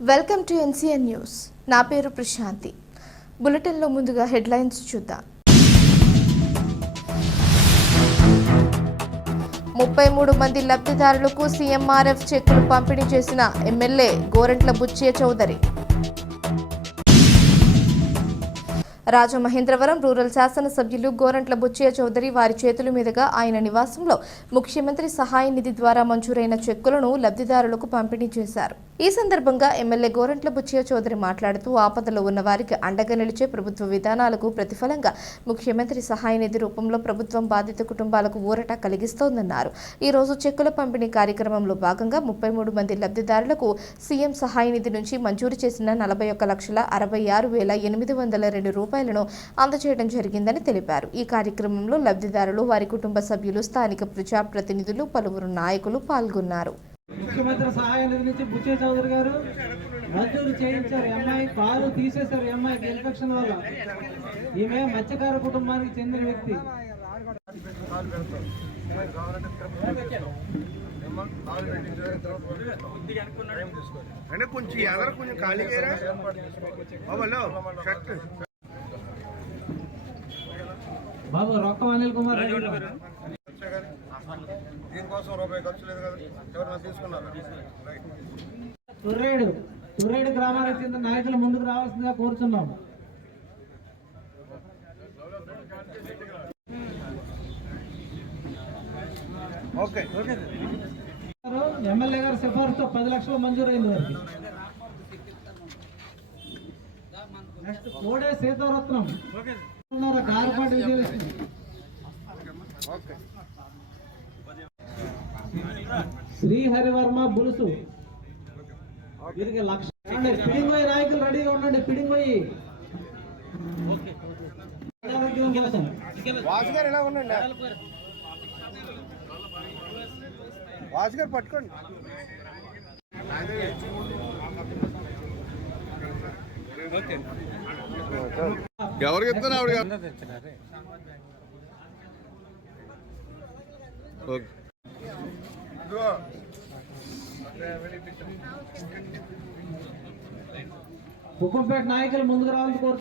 Welcome to NCN news. నా పేరు ప్రశాంతి. బులెటిన్లో ముందుగా హెడ్లైన్స్ చూద్దాం. ముప్పై మూడు మంది లబ్ధిదారులకు సీఎంఆర్ఎఫ్ చెక్కులు పంపిణీ చేసిన ఎమ్మెల్యే గోరంట్ల బుచ్చయ్య చౌదరి. రాజమహేంద్రవరం రూరల్ శాసనసభ్యులు గోరంట్ల బుచ్చయ్య చౌదరి వారి చేతుల మీదుగా ఆయన నివాసంలో ముఖ్యమంత్రి సహాయ నిధి ద్వారా మంజూరైన చెక్కులను లబ్ధిదారులకు పంపిణీ చేశారు. ఈ సందర్భంగా ఎమ్మెల్యే గోరంట్ల బుచ్చయ్య చౌదరి మాట్లాడుతూ ఆపదలో ఉన్న వారికి అండగా నిలిచే ప్రభుత్వ విధానాలకు ప్రతిఫలంగా ముఖ్యమంత్రి సహాయ నిధి రూపంలో ప్రభుత్వం బాధిత కుటుంబాలకు ఊరట కలిగిస్తోందన్నారు. ఈ రోజు చెక్కుల పంపిణీ కార్యక్రమంలో భాగంగా ముప్పై మూడు మంది లబ్ధిదారులకు సీఎం సహాయ నిధి నుంచి మంజూరు చేసిన నలభై ఒక్క లక్షల అరవై ఆరు వేల ఎనిమిది వందల రెండు రూపాయలను అందజేయడం జరిగిందని తెలిపారు. ఈ కార్యక్రమంలో లబ్ధిదారులు వారి కుటుంబ సభ్యులు స్థానిక ప్రజాప్రతినిధులు పలువురు నాయకులు పాల్గొన్నారు. ముఖ్యమంత్రి సహాయ నిధి నుంచి బుచ్చే చౌదరి గారు మంజూరు చేయించారు. ఎంఐ కారు తీసేశారు. ఎంఐకి ఇన్ఫెక్షన్ వల్ల. ఈమె మత్స్యకార కుటుంబానికి చెందిన వ్యక్తి. అంటే కొంచెం ఎదర కొంచెం బాబు రొక్కం అనిల్ కుమార్ రెడ్డి. గారు. దీనికోసం రూపాయి ఖర్చు లేదు కదా. ఎవరైనా తీసుకున్నారు? తుర్రేడు తుర్రేడు గ్రామానికి చెందిన నాయకులు ముందుకు రావాల్సిందిగా కోరుచున్నాం ఓకే. ఎమ్మెల్యే గారి సిఫార్సుతో పది లక్షలు మంజూరైంది వారికి. నెక్స్ట్ కోడే సీతారత్నం. గారపాటి విజయలక్ష్మి. ఓకే. శ్రీ హరివర్మ బులుసు. వీరికి లక్ష పిడింగోయి నాయకులు రెడీగా ఉండండి. పిడింగోయి ప్రజారోగ్యం కోసం. వాసు గారు ఎలా ఉండండి? వాసు గారు పట్టుకోండి. ఎవరికి చెప్తాను ఆవిడ ఓకే కుప్పంపేట నాయకులు ముందుకు రావాలని కోరు